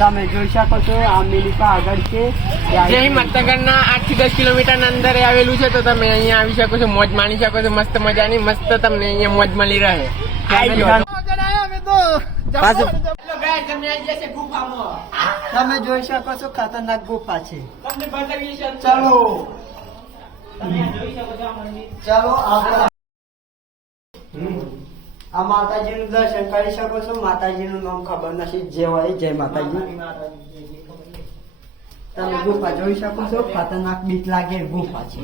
તમે જોઈ શકો છો આ મિલિપા આગળ છે જે મતનગરના 8 થી 10 કિલોમીટર અંદર આવેલું છે, તો તમે અહીંયા આવી શકો છો, મોજ માણી શકો છો, મસ્ત મજાની, મસ્ત તમને અહીંયા મોજ મળી રહે. તમે જોઈ શકો છો ખતરનાક ગુફા છે. ચલો આ માતાજી નું દર્શન કરી શકો છો. માતાજી નું નામ ખબર નથી, જે હોય જય માતાજી. તમે ગુફા જોઈ શકો છો, ખતરનાક બીક લાગે ગુફા છે.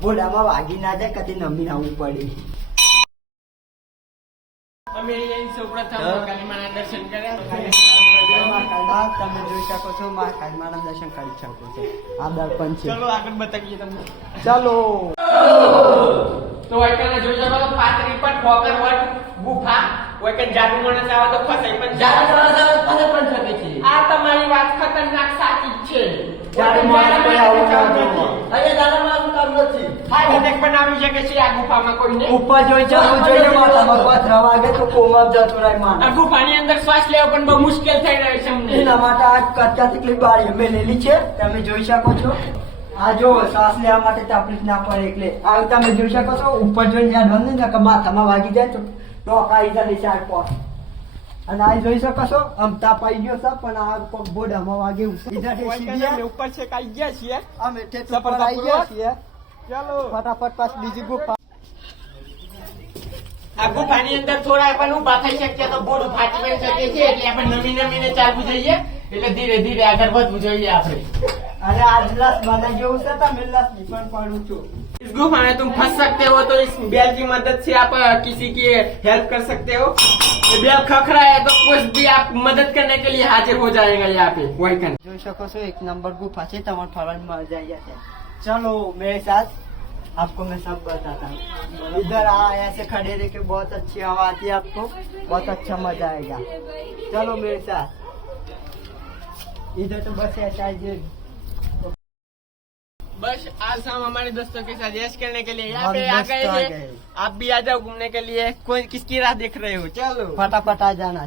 બોડામાં વાગી ના જાય, કદી નમી આવવું પડે. અમે અહીં સૌપ્રથમ કાલીમાના દર્શન કર્યા. તમે જોઈ શકો છો મા કાલીમાના દર્શન કરી શકો છો. આ દર્પણ છે. ચલો આગળ બતાવીએ તમને. ચલો તો વાયકાના જોઈ શકો છો, પાતળી પર ઠોકર વટ ગુફા. વાયકન જાદુ માણસ આવે તો ફસાઈ, પણ જાદુ માણસ આવે તો ફસાઈ પણ શકે છે. આ તમારી વાત ખતરનાક સાચી જ છે. જાદુ માણસ કોઈ આવું કામ નથી. અહીંયા જાદુ માણસ કામ નથી. હા, અટેક પણ આવી શકે છે આ ગુફામાં કોઈને. ઉપર જોઈ જવું જોઈએ, માથામાં પથરા વાગે તો કોમાં જતો રહે માણસ. આ ગુફાની અંદર શ્વાસ લેવો પણ બહુ મુશ્કેલ થઈ રહ્યો છે અમને. એના માટે આ કચ્ચા તકલીફ બારી મેલેલી છે, તમે જોઈ શકો છો. આ જો શ્વાસ લેવા માટે તકલીફ ના પડે એટલે આ તમે જોઈ શકો છો. ઉપર જોઈને જાડવાનું ને કે માથામાં વાગી જાય તો ટોકાઈ જાય 4 અને આ જોઈ શકો છો આમ તાપ આવી ગયો છે, પણ આ પગ બોડામાં વાગે એવું છે. અમે ઉપર છે કાઈ ગયા છીએ. અમે ઠેઠ ઉપર આવી ગયા છીએ. ચાલો ફટાફટ પાસ બીજી ગુફા. આ ગુફાની અંદર થોડા પણ ઉભા થઈ શકીએ તો બોર્ડ ફાટી પણ શકે છે, એટલે આપણે નમીને ચાલવું જોઈએ, એટલે ધીરે ધીરે આગળ વધવું જોઈએ આપણે. अरे आज लस बना जेવું છે, તમે लस ની પણ પડું છું. इस गुफा में तुम फंस सकते हो, तो इस बैल की मदद से आप किसी की हेल्प कर सकते हो. ये बैल खखरा है तो कुछ भी आप मदद करने के लिए हाजिर हो जाएगा यहाँ पे. वाइकन જોઈ શકો છો એક नंबर गुफा છે, તમારે ફરવાની મજા આવી જશે. चलो मेरे साथ, आपको मैं सब बताता हूँ. इधर ऐसे खड़े रह के बहुत अच्छी हवा आती है, आपको बहुत अच्छा मजा आएगा. चलो मेरे साथ. इधर तो बस ऐसा है, बस आज हम हमारे दोस्तों के साथ ऐश करने के लिए यहाँ हम पे आ दोस्त गए आ हैं. गए. आप भी आ जाओ घूमने के लिए. कोई किसकी राह देख रहे हो? चलो. फटाफट आ जाना.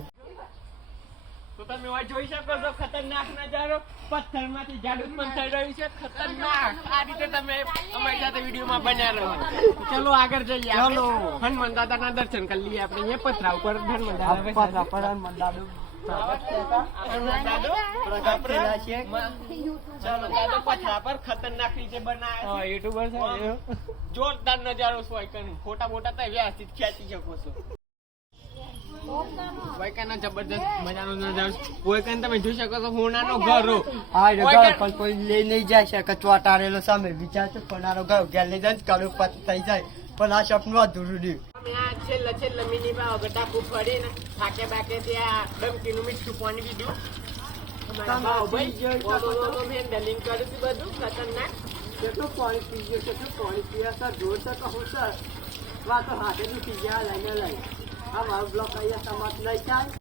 તો તમે આ જોઈ શકો છો ખતરનાક નજારો. પથ્થરમાંથી ઝાડ ઉત્પન્ન થઈ રહ્યું છે, ખતરનાક. આ રીતે તમે અમારી સાથે વિડીયોમાં બન્યા રહો. ચલો આગળ જઈએ. ચલો. હનુમાન દાદાના દર્શન કરી લઈએ આપણે. અહીંયા પથરા ઉપર હનુમાન દાદા બેઠા છે. હનુમાન દાદુ હનુમાન દાદો પ્રગટ થયેલા છે. ચાલો દાદો પથરા પર ખતરનાક રીતે બનાયા છે. યુટ્યુબર છે. જોરદાર નજારો છે. વાયકન ફોટા બોટા તો વ્યવસ્થિત ખેંચી શકો છો. વાયકન જબરદસ્ત મજાનો નજારો. વાયકન તમે જોઈ શકો છો હોનાનો ઘરો. હા ઘર પણ કોઈ લઈ નહીં જાય છે કે ચોટારેલો સામે વિચાર છે, પણ આનો ઘર ઘેર લઈ જાય કરું પત થઈ જાય, પણ આ સપનું અધૂરું રહ્યું. અમે આ છેલ્લા મિની ભાવ ગટાકુ ફરીને થાકે બાકે ત્યાં ડમકીનું મીઠું પાણી પીધું. અમારા ભાવ ભાઈ ઓલો મેં ડલિંગ કર્યું હતું બધું ખતરનાક. કેટલું પાણી પી ગયો, કેટલું પાણી પીયા સર, જોર સર તો હું સર વાત હાથે બી પી ગયા લઈને લઈ. આ મારો બ્લોક અહીંયા સમાપ્ત નહીં થાય.